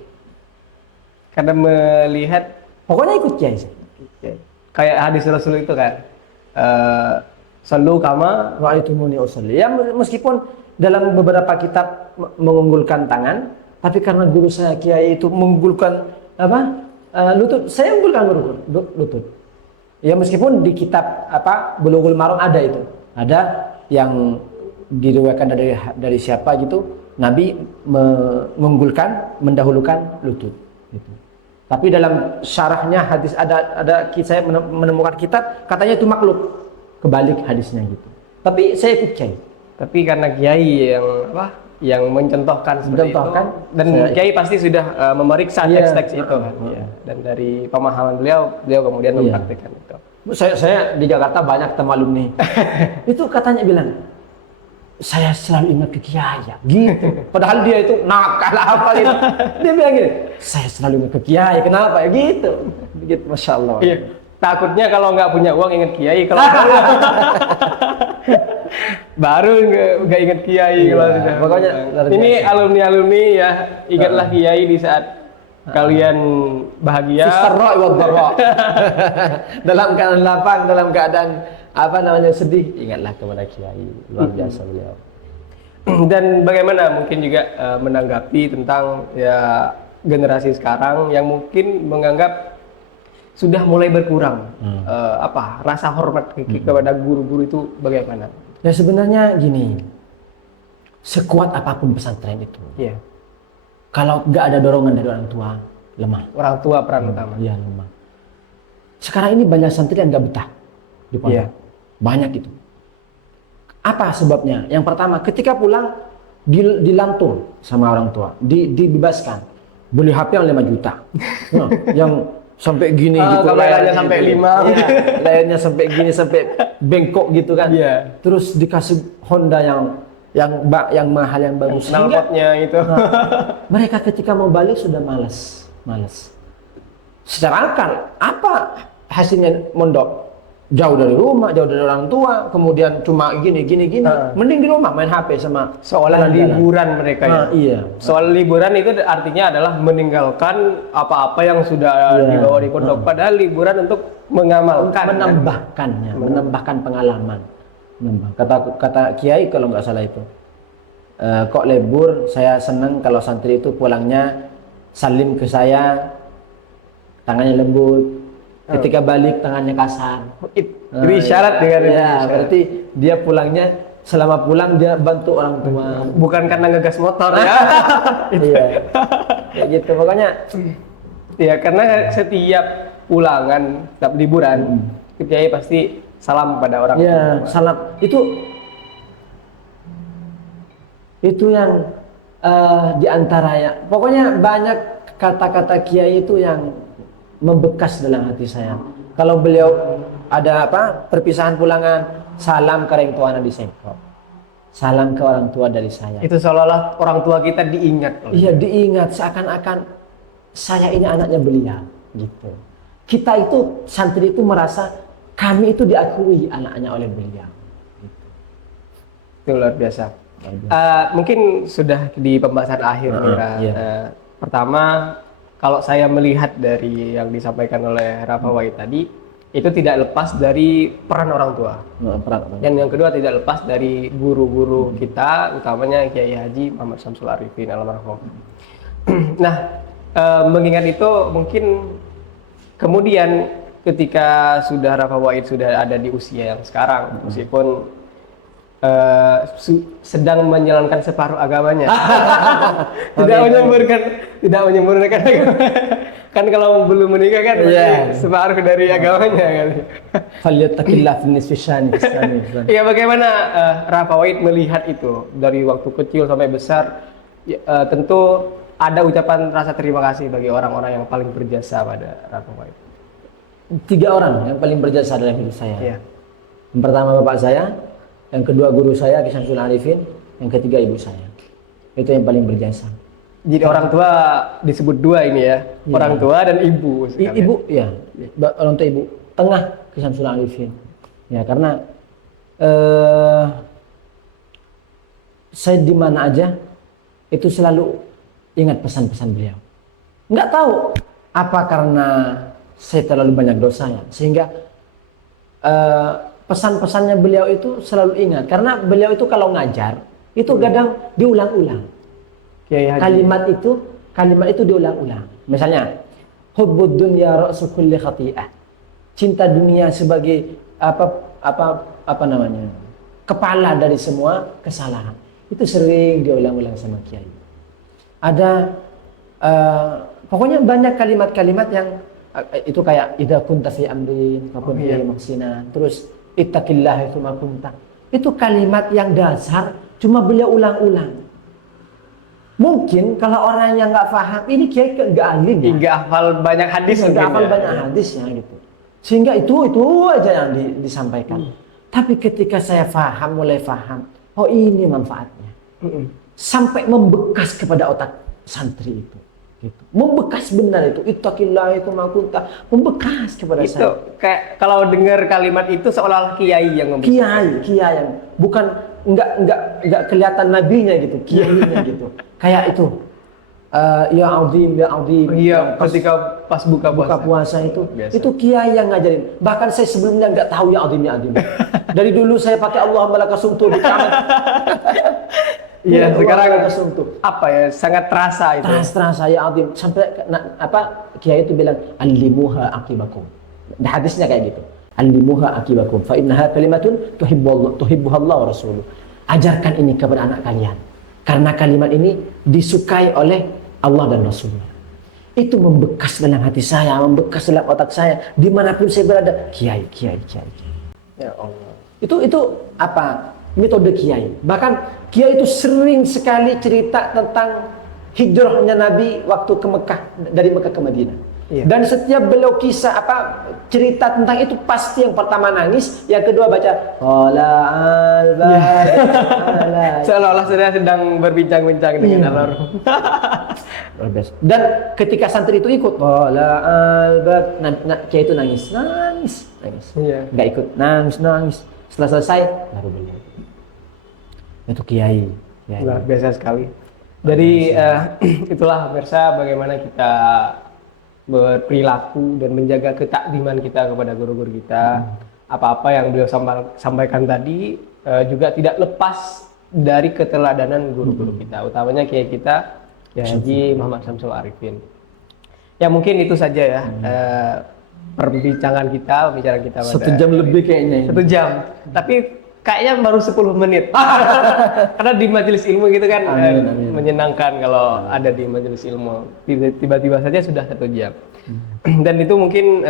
karena melihat Pokoknya ikut Kiai saya. kayak hadis Rasul itu kan, sallu kama. Ra'aitumuni usolli. Ya meskipun dalam beberapa kitab mengunggulkan tangan, tapi karena guru saya Kiai itu mengunggulkan lutut, saya unggulkan lutut. Ya meskipun di kitab Bulughul Maram ada itu. Ada yang diriwayatkan dari siapa gitu, Nabi mengunggulkan, mendahulukan lutut gitu. Tapi dalam syarahnya hadis ada saya menemukan kitab katanya itu makhluk, kebalik hadisnya gitu. Tapi saya ikut Kiai. Tapi karena Kiai yang mencontohkan seperti itu, dan Kiai pasti sudah memeriksa teks-teks itu kan. Iya. Dan dari pemahaman beliau kemudian mempraktikkan itu. Saya di Jakarta banyak teman alumni. Itu katanya bilang, saya selalu ingat ke Kiai ya, gitu. Padahal dia itu nakal apa gitu. Dia bilang gini, saya selalu ingat ke Kiai, kenapa ya gitu. Begitu, Masya Allah. Iya. Takutnya kalau nggak punya uang ingat Kiai, kalau baru nggak ingat Kiai. Iya, Kalau sudah. pokoknya Ini alumni ya, ingatlah Kiai di saat kalian bahagia. Fisarra wa dharra. Dalam keadaan lapang, dalam keadaan sedih, ingatlah kepada Kiai. Luar biasa beliau. Dan bagaimana mungkin juga menanggapi tentang ya generasi sekarang yang mungkin menganggap sudah mulai berkurang rasa hormat kepada guru-guru itu bagaimana? Ya sebenarnya gini, sekuat apapun pesantren itu, kalau nggak ada dorongan dari orang tua, lemah. Orang tua peran utama. Iya, lemah. Sekarang ini banyak santri yang nggak betah di pondok. Banyak itu. Apa sebabnya? Yang pertama, ketika pulang dilantur sama orang tua, dibebaskan. Beli HP yang 5 juta. Nah, yang sampai gini gitu, layarnya sampai 5. Iya, layarnya sampai gini, sampai bengkok gitu kan. Iya. Terus dikasih Honda yang mahal, yang bagus. Knalpotnya itu. Mereka ketika mau balik sudah malas. Secara akal, apa hasilnya mondok? Jauh dari rumah, jauh dari orang tua, kemudian cuma gini. Mending di rumah main HP sama Seolah liburan mereka ya. Iya. Soal liburan itu artinya adalah meninggalkan apa-apa yang sudah dibawa di pondok. Padahal liburan untuk mengamalkan, menambahkan pengalaman. Kata Kiai kalau nggak salah itu, kok libur, saya senang kalau santri itu pulangnya salim ke saya, tangannya lembut. Ketika balik tangannya kasar. Itu isyarat dengan itu. Ya, berarti dia pulangnya, selama pulang dia bantu orang tua. Bukan karena ngegas motor ya. Iya. Ya gitu pokoknya. Ya karena setiap pulangan, setiap liburan, Kiai pasti salam pada orang tua. Ya, salam. Itu yang di antaranya. Pokoknya banyak kata-kata Kiai itu yang membekas dalam hati saya. Kalau beliau ada perpisahan pulangan, salam ke orang tua di Sengkok. Salam ke orang tua dari saya. Itu seolah-olah orang tua kita diingat. Iya, diingat, seakan-akan saya ini anaknya beliau gitu. Kita itu santri itu merasa kami itu diakui anaknya oleh beliau. Gitu. Itu luar biasa. Mungkin sudah di pembahasan akhir Mira. Pertama, kalau saya melihat dari yang disampaikan oleh Rafa Wahid tadi, itu tidak lepas dari peran orang tua. Dan yang kedua tidak lepas dari guru-guru kita, utamanya Kiai Haji Muhammad Syamsul Arifin almarhum. Nah, mengingat itu mungkin kemudian ketika sudah Rafa Wahid sudah ada di usia yang sekarang, meskipun sedang menjalankan separuh agamanya, tidak menyempurnakan agama. Kan kalau belum menikah kan separuh dari agamanya kan. Falyattaqillah fi nisfi syani. Ya, bagaimana Rafa Wahid melihat itu dari waktu kecil sampai besar? Ya, tentu ada ucapan rasa terima kasih bagi orang-orang yang paling berjasa pada Rafa Wahid. 3 orang yang paling berjasa dalam hidup saya. Iya. Yang pertama bapak saya, yang kedua guru saya Ki Syamsul Arifin, yang ketiga ibu saya. Itu yang paling berjasa. Jadi orang tua disebut 2 ini ya, orang tua dan ibu. Ibu ya, orang tua ibu. Tengah Ki Syamsul Arifin. Ya karena saya di mana aja itu selalu ingat pesan-pesan beliau. Nggak tahu apa karena saya terlalu banyak dosanya sehingga pesan-pesannya beliau itu selalu ingat, karena beliau itu kalau ngajar itu kadang diulang-ulang. Kalimat itu diulang-ulang. Misalnya, hubbud dunya ra'su kulli khati'ah. Cinta dunia sebagai apa namanya? Kepala dari semua kesalahan. Itu sering diulang-ulang sama kiai. Ada pokoknya banyak kalimat-kalimat yang itu kayak idza kunta fi amrin fa kun fihi muhsinan. Terus ittaqillah haitsu ma kunta. Itu kalimat yang dasar cuma beliau ulang-ulang. Mungkin kalau orang yang nggak paham, ini kiai nggak alim ya. Nggak hafal banyak hadis, nggak hafal banyak hadisnya gitu. Sehingga itu aja yang disampaikan. Tapi ketika saya mulai paham, oh ini manfaatnya. Sampai membekas kepada otak santri itu. Gitu. Membekas benar itu, ittaqillah itu makunta, membekas kepada itu, saya. Kayak kalau dengar kalimat itu seolah-olah kiai yang membekas. Kiai yang bukan enggak kelihatan nabinya gitu, kiainya gitu. Kayak itu. Ya azim. Iya, ketika pas buka puasa itu. Biasa. Itu kiai yang ngajarin. Bahkan saya sebelumnya enggak tahu ya azim. Dari dulu saya pakai Allahumma lakasumtu di kamar. Iya, sekarang apa ya, sangat terasa itu. Terasa ya azim. Sampai kiai itu bilang allimuha aqibakum. Nah, hadisnya kayak gitu. Allimuha aqibakum fa innaha kalimatun tuhibbuha Allah wa rasuluh. Ajarkan ini kepada anak kalian. Karena kalimat ini disukai oleh Allah dan Rasulnya. Itu membekas dalam hati saya, membekas dalam otak saya, dimanapun saya berada. Kiai. Ya Allah. Itu apa? Metode kiai. Bahkan kiai itu sering sekali cerita tentang hijrahnya Nabi waktu ke Mekah, dari Mekah ke Madinah. Iya. Dan setiap beliau kisah cerita tentang itu pasti yang pertama nangis, yang kedua baca seolah-olah saya sedang berbincang-bincang dengan almarhum. Dan ketika santri itu ikut kiai itu nangis. Iya. Nggak ikut, nangis. Setelah selesai baru beliau. Itu kiai. Luar biasa sekali. Jadi itulah pemirsa bagaimana kita berperilaku dan menjaga ketakdiman kita kepada guru-guru kita. Apa-apa yang beliau sampaikan tadi juga tidak lepas dari keteladanan guru-guru kita, utamanya kiai kita Haji Muhammad Syamsul Arifin. Ya mungkin itu saja ya pembicaraan kita pada 1 jam lebih kayaknya. 1 jam. Tapi kayaknya baru 10 menit. Karena di majelis ilmu gitu kan amin. Menyenangkan kalau ada di majelis ilmu. Tiba-tiba saja sudah 1 jam. Dan itu mungkin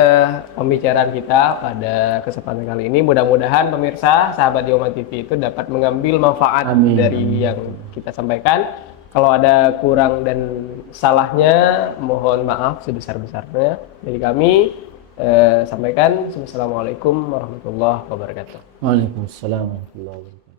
pembicaraan kita pada kesempatan kali ini. Mudah-mudahan pemirsa, sahabat Yoma TV itu dapat mengambil manfaat dari yang kita sampaikan. Kalau ada kurang dan salahnya, mohon maaf sebesar-besarnya dari kami. Sampaikan. Assalamualaikum warahmatullahi wabarakatuh. Waalaikumsalam warahmatullahi wabarakatuh.